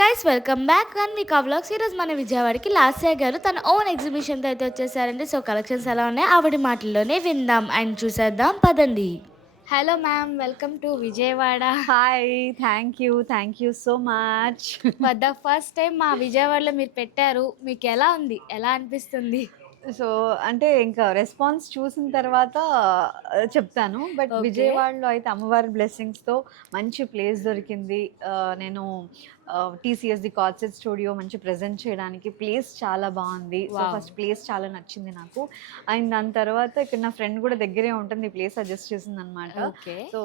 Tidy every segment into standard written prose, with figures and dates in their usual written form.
Guys welcome back one week vlogs. ఈరోజు మన విజయవాడకి లాస్య గారు తన ఓన్ ఎగ్జిబిషన్తో అయితే వచ్చేసారండి. సో కలెక్షన్స్ ఎలా ఉన్నాయి ఆవిడ మాటల్లోనే విందాం అండ్ చూసేద్దాం పదండి. Hello ma'am, welcome to Vijayawada. Hi, thank you so much. For the first time మా విజయవాడలో మీరు పెట్టారు. మీకు ఎలా ఉంది, ఎలా అనిపిస్తుంది? సో అంటే ఇంకా రెస్పాన్స్ చూసిన తర్వాత చెప్తాను. But Okay. విజయవాడలో అయితే అమ్మవారి బ్లెస్సింగ్స్తో మంచి ప్లేస్ దొరికింది. నేను టీసీఎస్ది కార్డ్సెట్ స్టూడియో మంచి ప్రజెంట్ చేయడానికి ప్లేస్ చాలా బాగుంది. So Wow. ఫస్ట్ ప్లేస్ చాలా నచ్చింది నాకు. అండ్ దాని తర్వాత ఇక్కడ నా ఫ్రెండ్ కూడా దగ్గరే ఉంటుంది, ఈ ప్లేస్ సజెస్ట్ చేసింది అనమాట. ఓకే. సో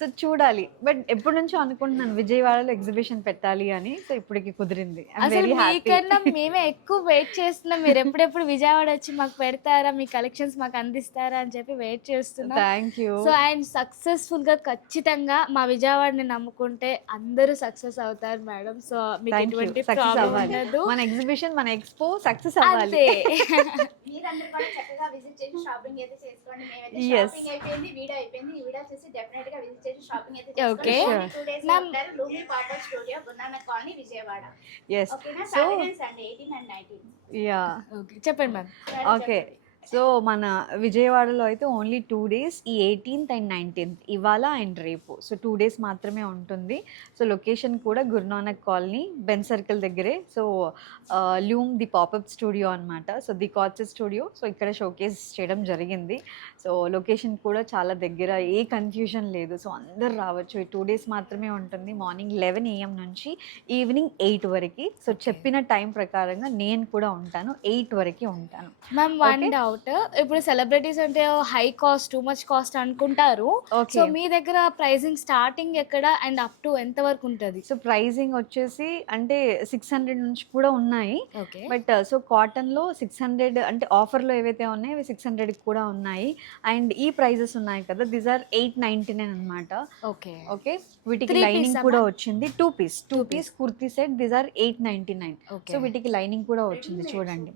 సో చూడాలి. బట్ ఎప్పటి నుంచో అనుకుంటున్నాను విజయవాడలో ఎగ్జిబిషన్ పెట్టాలి అని. సో ఇప్పటికి కుదిరింది. అసలు మీకన్నా మేమే ఎక్కువ వెయిట్ చేస్తున్నాం. మీరు ఎప్పుడెప్పుడు విజయవాడ వచ్చి మాకు పెడతారా, మీ కలెక్షన్స్ మాకు అందిస్తారా అని చెప్పి వెయిట్ చేస్తున్నాం. Thank you. So and successful గా ఖచ్చితంగా మా విజయవాడని నమ్ముకుంటే అందరూ సక్సెస్ అవుతారు మేడం. సో మీకు ఎటువంటి ప్రాబ్లం ఉండదు. మన ఎగ్జిబిషన్, మన ఎక్స్పో సక్సెస్ అవ్వాలి. అంతే. మీరందరూ కూడా చక్కగా విజిట్ చేసి షాపింగ్ అయితే చేసుకోండి. మేమైతే Yes. షాపింగ్ అయిపోయింది, వీడియో అయిపోయింది. ఈ వీడియో చూసి డెఫినెట్ గా విజిట్ చేసి షాపింగ్ అయితే Okay. చేసుకోండి. 2 days Ma'am. ఉంటారు లూమి పాపర్ స్టూడియో, గున్నాన కాలనీ, విజయవాడ. ఎస్. ఓకేనా? So Saturday Sunday 18 and 19. Yeah, okay చెప్పండి మ్యామ్. ఓకే. సో మన విజయవాడలో అయితే ఓన్లీ 2 days, ఈ 18th and 19th ఇవాళ అండ్ రేపు. సో 2 days మాత్రమే ఉంటుంది. సో లొకేషన్ కూడా గురునానక్ కాలనీ, బెన్ సర్కిల్ దగ్గరే. So loom the popup studio అనమాట. So the కార్డ్సెట్ studio. సో ఇక్కడ షోకేస్ చేయడం జరిగింది. సో లొకేషన్ కూడా చాలా దగ్గర, ఏ కన్ఫ్యూజన్ లేదు. సో అందరు రావచ్చు. ఈ 2 days మాత్రమే ఉంటుంది. మార్నింగ్ 11 AM నుంచి ఈవినింగ్ 8 వరకు. సో చెప్పిన టైం ప్రకారంగా నేను కూడా ఉంటాను, 8 వరకు ఉంటాను. మ్యామ్ వన్ డౌట్, ఇప్పుడు సెలబ్రిటీస్ అంటే high cost, too much cost అనుకుంటారు. Okay. సో మీ దగ్గర ప్రైసింగ్ స్టార్టింగ్ ఎక్కడ అండ్ అప్ టు ఎంత వరకు ఉంటుంది? సో ప్రైజింగ్ వచ్చేసి అంటే 600 నుంచి కూడా ఉన్నాయి. ఓకే. బట్ సో కాటన్లో 600 అంటే ఆఫర్లో ఏవైతే ఉన్నాయో అవి 600 కూడా ఉన్నాయి. అండ్ ఈ ప్రైజెస్ ఉన్నాయి కదా, దీస్ ఆర్ 899 అనమాట. ఓకే. ఓకే, వీటికి 3 లైనింగ్ piece కూడా అమ్మా? వచ్చింది. 2 piece kurti set, these are 899. Okay. So వీటికి లైనింగ్ కూడా వచ్చింది చూడండి.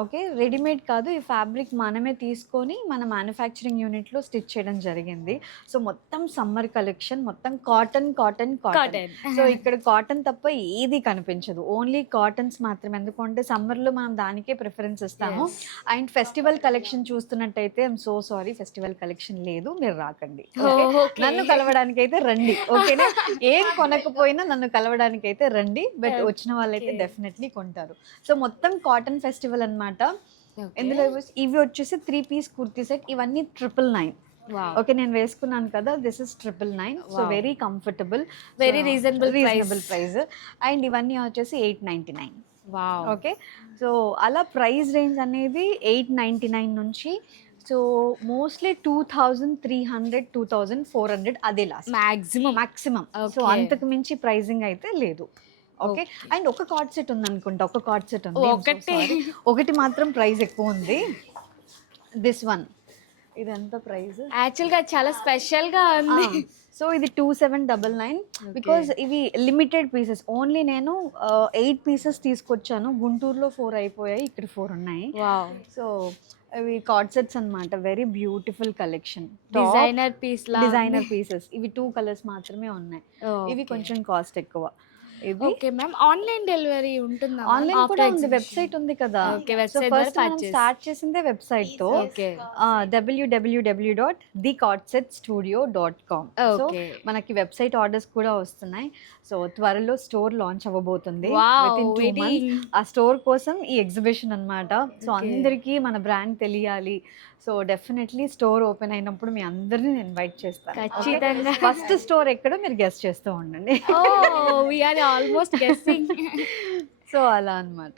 ఓకే, రెడీమేడ్ కాదు, ఈ ఫ్యాబ్రిక్ మనమే తీసుకొని మన మ్యానుఫ్యాక్చరింగ్ యూనిట్లో స్టిచ్ చేయడం జరిగింది. సో మొత్తం సమ్మర్ కలెక్షన్, మొత్తం cotton cotton cotton. Cotton. So ఇక్కడ కాటన్ తప్ప ఏది కనిపించదు, ఓన్లీ కాటన్స్ మాత్రమే. ఎందుకంటే సమ్మర్లో మనం దానికే ప్రిఫరెన్స్ ఇస్తాము. అండ్ ఫెస్టివల్ కలెక్షన్ చూస్తున్నట్టయితే I'm so sorry, festival collection లేదు, మీరు రాకండి. Okay? Okay. నన్ను కలవడానికి అయితే రండి, ఓకేనా? ఏం కొనకపోయినా నన్ను కలవడానికి అయితే రండి. బట్ వచ్చిన వాళ్ళైతే Okay. డెఫినెట్లీ కొంటారు. సో మొత్తం కాటన్ ఫెస్టివల్ అన్నమాట. ఇందులో ఇవి వచ్చేసి 3 piece కుర్తీ సెట్, ఇవన్నీ 999. Wow. ఓకే, నేను వేసుకున్నాను కదా, this is 999. So Wow. Very comfortable, Very reasonable price. And ఇవన్నీ వచ్చేసి 899. వావ్. ఓకే, సో అలా ప్రైస్ రేంజ్ అనేది 899 నుంచి సో మోస్ట్లీ 2300, 2400 అదే లాస్ట్ మాక్సిమం. So Okay. అంతకు మించి ప్రైజింగ్ అయితే లేదు. ఓకే, అండ్ ఒక కార్డ్ సెట్ ఉంది అనుకుంటా, ఒక కార్డ్ సెట్ ఉంది. I'm so ఒకటే. sorry. ఒకటి మాత్రం ప్రైస్ ఎక్కువ ఉంది. దిస్ వన్, ఇదంతా ప్రైస్ యాక్చువల్ గా చాలా స్పెషల్ గా ఉంది. సో ఇది 2799. బికాజ్ ఇవి లిమిటెడ్ పీసెస్. ఓన్లీ నేను 8 pieces తీసుకొచ్చాను. గుంటూరులో 4 అయిపోయాయి, ఇక్కడ 4 ఉన్నాయి. వావ్. సో ఇవి కార్డ్ సెట్స్ అనమాట, very beautiful collection. Designer piece లా. డిజైనర్ పీసెస్, ఇవి 2 colors మాత్రమే ఉన్నాయి. ఇవి కొంచెం కాస్ట్ ఎక్కువ. ఇది ఓకే మ్యామ్, ఆన్లైన్ డెలివరీ ఉంటుందా? ఆన్లైన్ కూడా ఉంది, వెబ్సైట్ ఉంది కదా. Okay, సో website ఫస్ట్ ద్వారా మనం purchase. స్టార్ట్ చేసిందే వెబ్సైట్ తో, ఓకే. www.thecardsetstudio.com. So Okay. మనకి వెబ్సైట్ ఆర్డర్స్ కూడా వస్తున్నాయి. సో త్వరలో స్టోర్ లాంచ్ అవ్వబోతుంది. Wow, Within 2 very- months. ఆ స్టోర్ కోసం ఈ ఎగ్జిబిషన్ అన్నమాట. So Okay. అందరికీ మన బ్రాండ్ తెలియాలి. సో డెఫినెట్లీ స్టోర్ ఓపెన్ అయినప్పుడు మీ అందరిని ఇన్వైట్ చేస్తాను. ఖచ్చితంగా. ఫస్ట్ స్టోర్ ఎక్కడో మీరు గెస్ట్ చేస్తూ ఉండండి. Oh we are almost guessing. So అలా అన్నమాట.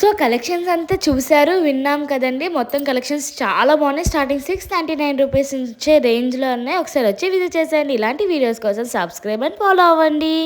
సో కలెక్షన్స్ అంతా చూసారు, విన్నాం కదండి. మొత్తం కలెక్షన్స్ చాలా బాగున్నాయి. స్టార్టింగ్ 699 రూపీస్ నుంచే రేంజ్లో ఉన్నాయి. ఒకసారి వచ్చి విజిట్ చేసేయండి. ఇలాంటి వీడియోస్ కోసం సబ్స్క్రైబ్ అండ్ ఫాలో అవ్వండి.